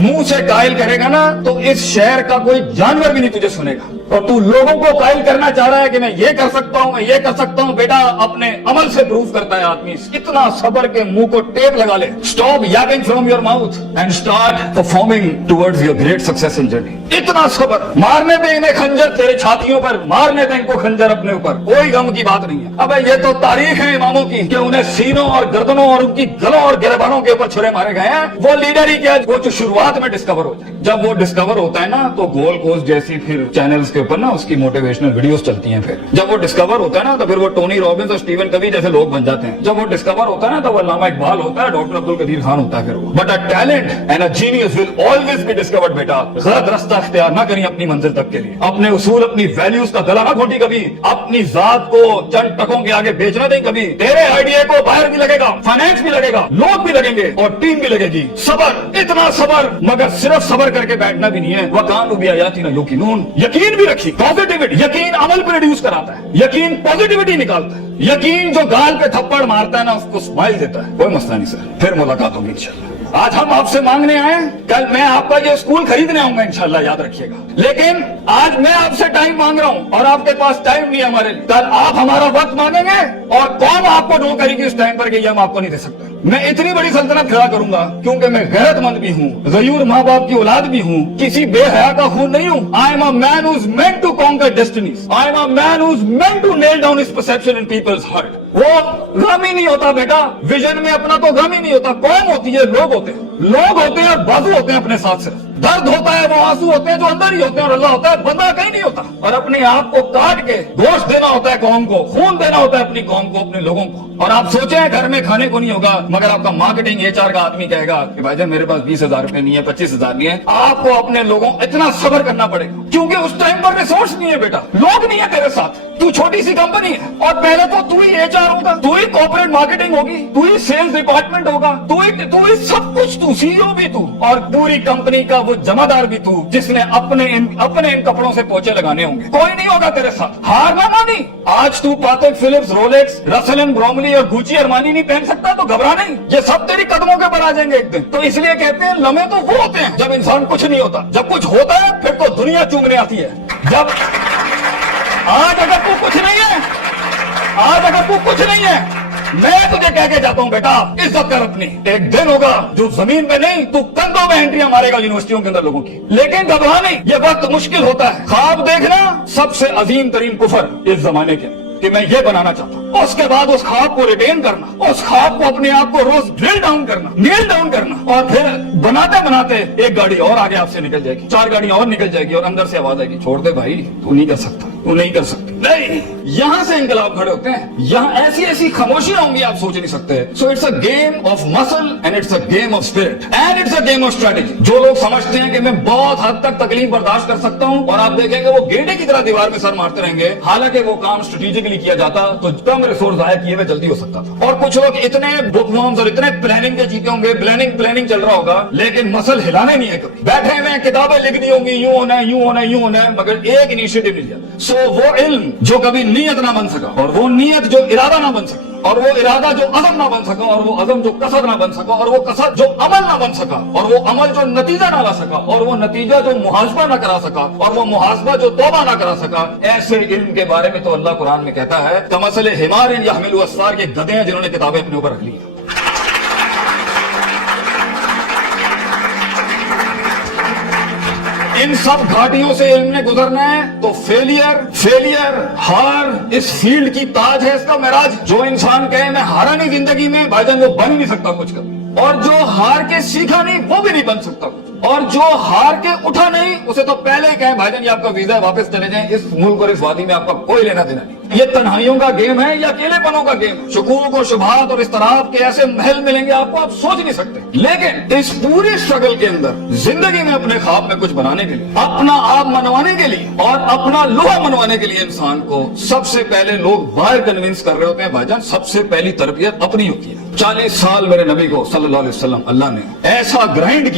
मुंह से कायल करेगा ना तो इस शहर का कोई जानवर भी नहीं तुझे सुनेगा। और तू लोगों को कायल करना चाह रहा है कि मैं ये कर सकता हूँ, मैं ये कर सकता हूँ। बेटा अपने अमल से प्रूव करता है आदमी। इतना सब्र के मुंह को टेप लगा ले। Stop Yaping from your mouth and start performing towards your great success in journey. इतना सब्र। मारने दे इन्हें खंजर तेरे छातियों पर, मारने दे इनको खंजर अपने ऊपर, कोई गम की बात नहीं है। अबे ये तो तारीख है इमामों की कि उन्हें सीनों और गर्दनों और उनकी गलों और गिरबानों के ऊपर छुरे मारे गए हैं। वो लीडर ही क्या, वो जो शुरुआत में डिस्कवर हो जाए। जब वो डिस्कवर होता है ना तो गोल कोस्ट जैसी फिर चैनल्स के ऊपर ना उसकी मोटिवेशनल वीडियोस चलती हैं। फिर जब वो डिस्कवर होता है ना तो फिर वो टोनी रॉबिन्स और स्टीवन कवी जैसे लोग बन जाते हैं। जब वो डिस्कवर होता है ना तो वो अल्लामा इकबाल होता है, डॉक्टर अब्दुल कदीर खान होता है। फिर वो but a talent and a genius will always be discovered. बेटा गलत रास्ता इख्तियार ना करिए अपनी मंजिल तक के लिए। अपने उसूल अपनी वैल्यूज का गला ना घोटी कभी। अपनी जात को चंद टकों के आगे बेचना नहीं कभी। तेरे आइडिया को बाहर भी लगेगा, फाइनेंस भी लगेगा, लोग भी लगेंगे और टीम भी लगेगी। सबर, इतना सबर, मगर सिर्फ सबर करके बैठना भी नहीं है। वकान भी आयाती ना युकिनून, यकीन भी रखी। पॉजिटिविटी, यकीन अमल प्रोड्यूस कराता है, यकीन पॉजिटिविटी निकालता है। यकीन जो गाल पे थप्पड़ मारता है ना उसको स्माइल देता है। कोई मसला नहीं सर, फिर मुलाकात होगी इंशाल्लाह। आज हम आपसे मांगने आए, कल मैं आपका ये स्कूल खरीदने आऊंगा इंशाल्लाह, याद रखिएगा। लेकिन आज मैं आपसे टाइम मांग रहा हूँ और आपके पास टाइम नहीं है हमारे लिए। कल आप हमारा वक्त मांगेंगे और कौन आपको नो करेगी उस टाइम पर कि हम आपको नहीं दे सकते। मैं इतनी बड़ी सल्तनत खड़ा करूंगा क्योंकि मैं गैरतमंद भी हूँ, गयूर माँ बाप की औलाद भी हूँ, किसी बेहया का खून नहीं हूँ। I am a man who is meant to conquer destinies. I am a man who is meant to nail down his perception in people's heart. वो गम ही नहीं होता बेटा, विजन में अपना तो गम ही नहीं होता। कौन होती है? लोग होते हैं। लोग होते हैं और बाजू होते हैं अपने साथ से। दर्द होता है, वो आंसू होते हैं जो अंदर ही होते हैं और अल्लाह होता है, बंदा कहीं नहीं होता। और अपने आप को काट के गोश्त देना होता है कौम को, खून देना होता है अपनी कौम को, अपने लोगों को। और आप सोचे घर में खाने को नहीं होगा मगर आपका मार्केटिंग एचआर का आदमी कहेगा कि भाईजान मेरे पास 20,000 रुपए नहीं है, 25,000 नहीं है। आपको अपने लोगों इतना सब्र करना पड़ेगा क्योंकि उस टाइम पर रिसोर्स नहीं है बेटा, लोग नहीं है तेरे साथ। तू छोटी सी कंपनी है और पहले तो तू ही एचआर होगा, तू ही कॉर्पोरेट मार्केटिंग होगी, तू ही सेल्स डिपार्टमेंट होगा, तू ही सब कुछ, तू सीईओ भी तू और पूरी कंपनी का वो जमादार भी तू जिसने अपने इन कपड़ों से पोछे लगाने होंगे। कोई नहीं होगा तेरे साथ। हार ना मानी। आज तू पातेक Philips, Rolex, Russell and Bromley और गुची अरमानी नहीं पहन सकता तो घबरा नहीं, ये सब तेरी कदमों के ऊपर आ जाएंगे एक दिन। तो इसलिए कहते हैं लम्हे तो वो होते हैं जब इंसान कुछ नहीं होता। जब कुछ होता है फिर तो दुनिया चूमने आती है। जब आज अगर तू कुछ नहीं है, आज अगर तू कुछ नहीं है, मैं तुझे कह के जाता हूँ बेटा इज्जत कर अपनी। एक दिन होगा जो जमीन पे नहीं तू कंधों में एंट्रियां मारेगा यूनिवर्सिटियों के अंदर लोगों की। लेकिन घबरा नहीं, ये वक्त मुश्किल होता है। ख्वाब देखना सबसे अजीम तरीन कुफर इस जमाने के कि मैं ये बनाना चाहता हूँ। उसके बाद उस ख्वाब को रिटेन करना, उस ख्वाब को अपने आप को रोज ड्रिल डाउन करना, नील डाउन करना और फिर बनाते बनाते एक गाड़ी और आगे आपसे निकल जाएगी, 4 गाड़ियां और निकल जाएगी और अंदर से आवाज आएगी छोड़ दे भाई, तू नहीं कर सकता, तू नहीं कर सकती। नहीं, यहाँ से इंकलाब खड़े होते हैं। यहाँ ऐसी ऐसी खामोशियां होंगी आप सोच नहीं सकते। So it's a game of muscle and it's a game of spirit and it's a game of strategy. जो लोग समझते हैं कि मैं बहुत हद तक तकलीफ बर्दाश्त कर सकता हूँ और आप देखेंगे वो गेंडे की तरह दीवार में सर मारते रहेंगे, हालांकि वो काम स्ट्रेटेजिकली किया जाता तो कम रिसोर्स जाया किए में जल्दी हो सकता था। और कुछ लोग इतने बुकवर्म्स और इतने प्लानिंग के जीते होंगे, प्लानिंग चल रहा होगा लेकिन मसल हिलाने नहीं है कभी। बैठे हुए किताबें लिख दी होंगी यूं होना है यूं होना है यूं होना है, मगर एक इनिशिएटिव नहीं लिया। सो वो इल्म जो कभी नीयत ना बन सका और वो नीयत जो इरादा ना बन सकी और वो इरादा जो अज़म ना बन सका और वो अज़म जो कसद ना बन सका और वो कसद जो अमल ना बन सका और वो अमल जो नतीजा ना ला सका और वो नतीजा जो मुहासबा ना करा सका और वो मुहासबा जो तौबा ना करा सका, ऐसे इल्म के बारे में तो अल्लाह कुरान में कहता है कमसले हिमार यहमिलु अस्फार, के गधे हैं जिन्होंने किताबें अपने ऊपर रख ली। इन सब घाटियों से इल्म ने गुजरना है तो फेलियर हार इस फील्ड की ताज है, इसका महराज। जो इंसान कहे मैं हारा नहीं जिंदगी में, भाईजान वो बन ही नहीं सकता कुछ कभी। और जो हार के सीखा नहीं वो भी नहीं बन सकता कुछ। और जो हार के उठा नहीं उसे तो पहले ही कहे भाईजान ये आपका वीजा है, वापस चले जाएं, इस मुल्क और इस वादी में आपका कोई लेना देना नहीं। ये तन्हाइयों का गेम है या अकेलेपनों का गेम है। शकूक और शुबहात और इस तरह के ऐसे महल मिलेंगे आपको, आप सोच नहीं सकते। लेकिन इस पूरी स्ट्रगल के अंदर जिंदगी में अपने ख्वाब में कुछ बनाने के लिए, अपना आप मनवाने के लिए और अपना लोहा मनवाने के लिए इंसान को सबसे पहले लोग बाहर कन्विंस कर रहे होते हैं भाईजान सबसे पहली तरबियत अपनी होती है। 40 साल मेरे नबी को सल्लल्लाहु अलैहि वसल्लम अल्लाह ने ऐसा ग्राइंड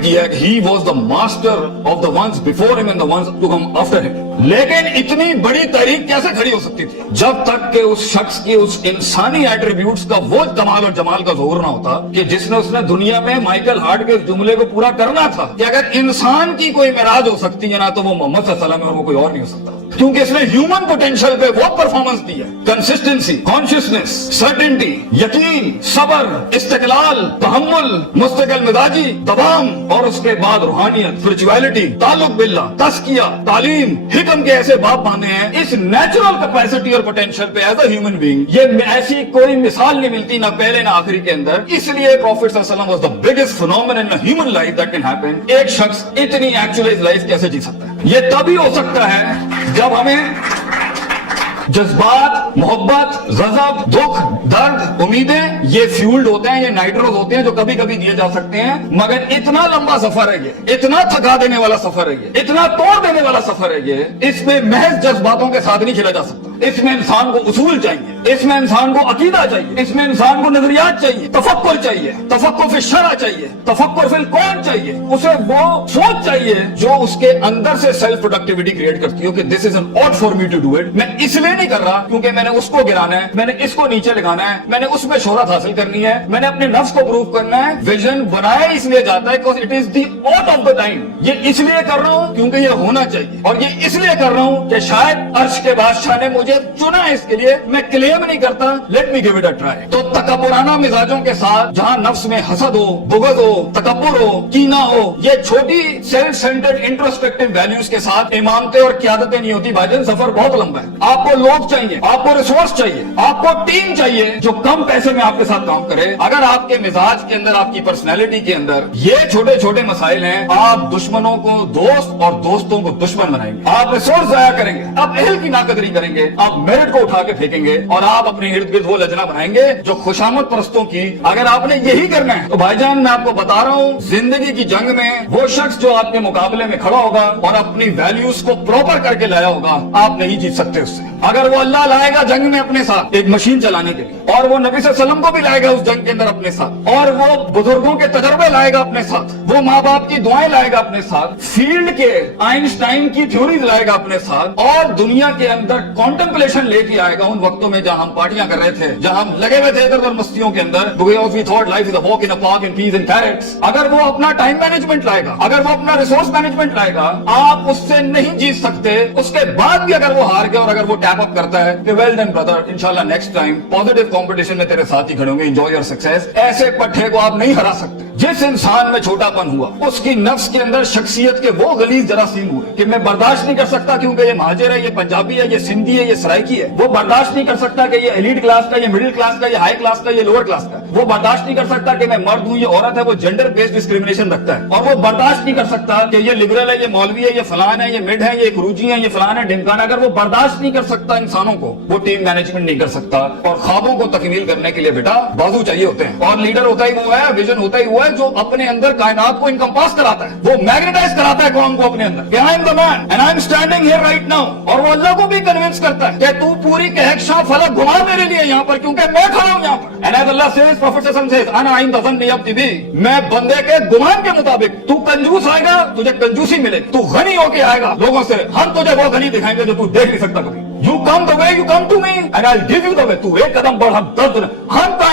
किया कि he was the master of the ones before him and the ones to come after him. लेकिन इतनी बड़ी तारीख कैसे खड़ी हो सकती थी जब तक कि उस शख्स की उस इंसानी एट्रीब्यूट्स का वो कमाल और जमाल का ज़ोर ना होता कि जिसने उसने दुनिया में माइकल हार्ट के जुमले को पूरा करना था कि अगर इंसान की कोई मेराज हो सकती है ना तो वो मोहम्मद सल्लल्लाहु अलैहि वसल्लम है और वो कोई और नहीं हो सकता, क्योंकि इसने ह्यूमन पोटेंशियल पे वो परफॉर्मेंस दी है। कंसिस्टेंसी, कॉन्शियसनेस, सर्टेनिटी, यकीन, सब्र, इस्तिकलाल, तहम्मुल, मुस्तकिल मिजाजी, दबाम और उसके बाद रूहानियत, स्पिरिचुअलिटी, ताल्लुक बिल्लाह, तस्किया, तालीम, हिकम के ऐसे बाप बांधे हैं इस नेचुरल कैपेसिटी और पोटेंशियल पे एज अ ह्यूमन बीइंग। ये ऐसी कोई मिसाल नहीं मिलती ना पहले ना आखिरी के अंदर। इसलिए प्रॉफिट सल्लल्लाहु अलैहि वसल्लम was the biggest phenomenon in human life that can happen. एक शख्स इतनी एक्चुअलाइज लाइफ कैसे जी सकता है? ये तभी हो सकता है जब हमें जज्बात, मोहब्बत, गजब, दुख, दर्द, उम्मीदें ये फ्यूल्ड होते हैं, ये नाइट्रोज होते हैं जो कभी कभी दिए जा सकते हैं। मगर इतना लंबा सफर है ये, इतना थका देने वाला सफर है ये, इतना तोड़ देने वाला सफर है ये, इसमें महज जज्बातों के साथ नहीं खेला जा सकता। इसमें इंसान को उसूल चाहिए, इसमें इंसान को अकीदा चाहिए, इसमें इंसान को नजरियात चाहिए, तफक्कुर चाहिए, तफक्कुर फिल शरअ चाहिए, तफक्कुर फिल कौन चाहिए, उसे वो सोच चाहिए जो उसके अंदर से सेल्फ प्रोडक्टिविटी क्रिएट करती हो कि this is an ought for me to do it. मैं इसलिए नहीं कर रहा क्योंकि मैंने उसको गिराना है, मैंने इसको नीचे लगाना है, मैंने उसमें शोहरत हासिल करनी है, मैंने अपने नफ्स को प्रूव करना है। विजन बनाया इसलिए जाता है because it is the ought of the time. ये इसलिए कर रहा हूं क्योंकि ये होना चाहिए, और ये इसलिए कर रहा हूं कि शायद अर्श के बादशाह ने मुझे चुना है इसके लिए। मैं क्लेम नहीं करता, let me give it a try. तो तकब्बुराना मिजाजों के साथ जहां नफ्स में हसद हो, बुग़्ज़ हो, तकब्बुर हो, कीना हो, ये छोटी सेल्फ सेंटर्ड इंट्रोस्पेक्टिव वैल्यूज के साथ इमामतें और क़यादतें नहीं होती भाईजान। सफर बहुत लंबा है। आपको लोग चाहिए, आपको रिसोर्स चाहिए, आपको टीम चाहिए जो कम पैसे में आपके साथ काम करे। अगर आपके मिजाज के अंदर, आपकी पर्सनैलिटी के अंदर ये छोटे छोटे मसाइल हैं, आप दुश्मनों को दोस्त और दोस्तों को दुश्मन बनाएंगे, आप रिसोर्स जाया करेंगे, आप अहल की नाकदरी करेंगे, आप मेरिट को उठा के फेंकेंगे और आप अपने इर्द गिर्द वो लजना बनाएंगे जो खुशामद परस्तों की। अगर आपने यही करना है तो भाईजान मैं आपको बता रहा हूँ, जिंदगी की जंग में वो शख्स जो आपके मुकाबले में खड़ा होगा और अपनी वैल्यूज को प्रॉपर करके लाया होगा, आप नहीं जीत सकते उससे। अगर वो अल्लाह लाएगा जंग में अपने साथ एक मशीन चलाने के लिए, और वो नबी सल्लल्लाहु अलैहि वसल्लम को भी लाएगा उस जंग के अंदर अपने साथ, और वो बुजुर्गों के तजर्बे लाएगा अपने साथ, वो माँ बाप की दुआएं लाएगा अपने साथ, फील्ड के आइंस्टाइन की थ्योरीज लाएगा अपने साथ, और दुनिया के अंदर कॉन्टेम्पलेशन लेके आएगा उन वक्तों में जहां हम पार्टियां कर रहे थे, जहां हम लगे हुए थे इधर उधर मस्तियों के अंदर। We thought life is a walk in a park and peas and carrots। अगर वो अपना टाइम मैनेजमेंट लाएगा, अगर वो अपना रिसोर्स मैनेजमेंट लाएगा, आप उससे नहीं जीत सकते। उसके बाद भी अगर वो हार गया और अगर वो टैप अप करता है तो वेल डन ब्रदर, इंशाल्लाह नेक्स्ट टाइम पॉजिटिव कंपटीशन में तेरे साथ ही खड़े होंगे। Enjoy your success. ऐसे पट्टे को आप नहीं हरा सकते। जिस इंसान में छोटापन हुआ, उसकी नफ्स के अंदर शख्सियत के वो गलीज जरासीम हुए कि मैं बर्दाश्त नहीं कर सकता क्योंकि ये महाजिर है, ये पंजाबी है, ये सिंधी है, ये सराइकी है। वो बर्दाश्त नहीं कर सकता कि ये एलीट क्लास का, ये मिडिल क्लास का, ये हाई क्लास का, ये लोअर क्लास का। वो बर्दाश्त नहीं कर सकता कि मैं मर्द हूँ, ये औरत है। वो जेंडर बेस्ड डिस्क्रिमिनेशन रखता है। और वो बर्दाश्त नहीं कर सकता कि ये लिबरल है, ये मौलवी है, ये फलान है, ये मिड है, ये खरूजी है, ये फलान है, ढिमकान। अगर वो बर्दाश्त नहीं कर सकता इंसानों को, वो टीम मैनेजमेंट नहीं कर सकता। और ख्वाबों को तकमील करने के लिए बेटा बाजू चाहिए होते हैं, और लीडर होता ही वो है, विजन होता ही वो है जो अपने अंदर कायनात को इनकम्पास कराता है, वो मैग्नेटाइज कराता है कौम को अपने अंदर। I am the man and I am standing here right now. और वो अल्लाह को भी कन्विंस करता है कि तू पूरी कहकशां फलक घुमा मेरे लिए यहाँ पर, क्योंकि मैं खड़ा हूँ यहाँ पर। And as Allah says, prophet सल्लल्लाहु अलैहि वसल्लम सेज, अना इंद ज़न्नि अब्दी बी, मैं बंदे के गुमान के मुताबिक। तू कंजूस आएगा, तुझे कंजूसी मिलेगी। तू गनी होके आएगा लोगों से, हम तुझे वो गनी दिखाएंगे जो तू देख नहीं सकता कभी। You come the way you come to me and I'll give you the way। तू एक कदम बढ़, हम 10 दिन,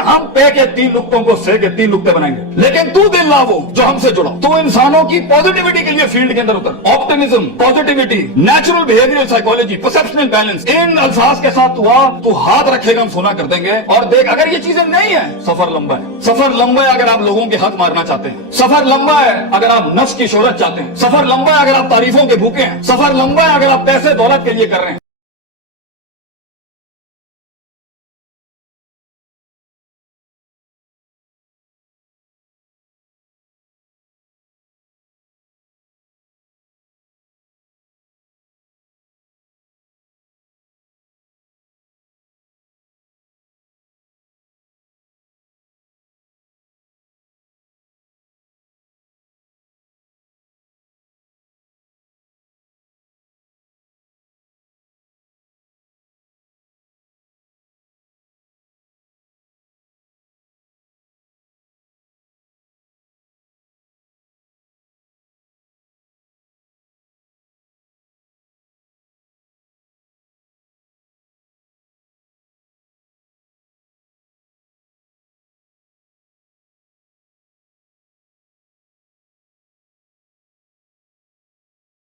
हम पे के 3 नुक्तों को से के 3 नुक्ते बनाएंगे। लेकिन तू दिल ला वो जो हमसे जुड़ा। तू इंसानों की पॉजिटिविटी के लिए फील्ड के अंदर उतर। Optimism, positivity, natural behavioural psychology, perceptional balance, इन अल्फाज के साथ तू हाथ रखेगा, हम सोना कर देंगे। और देख, अगर ये चीजें नहीं है, सफर लंबा है। सफर लंबा है अगर आप लोगों के हक मारना चाहते हैं। सफर लंबा है अगर आप नफ्स की शोहरत चाहते हैं। सफर लंबा है अगर आप तारीफों के भूखे हैं। सफर लंबा है अगर आप पैसे दौलत के लिए कर रहे हैं।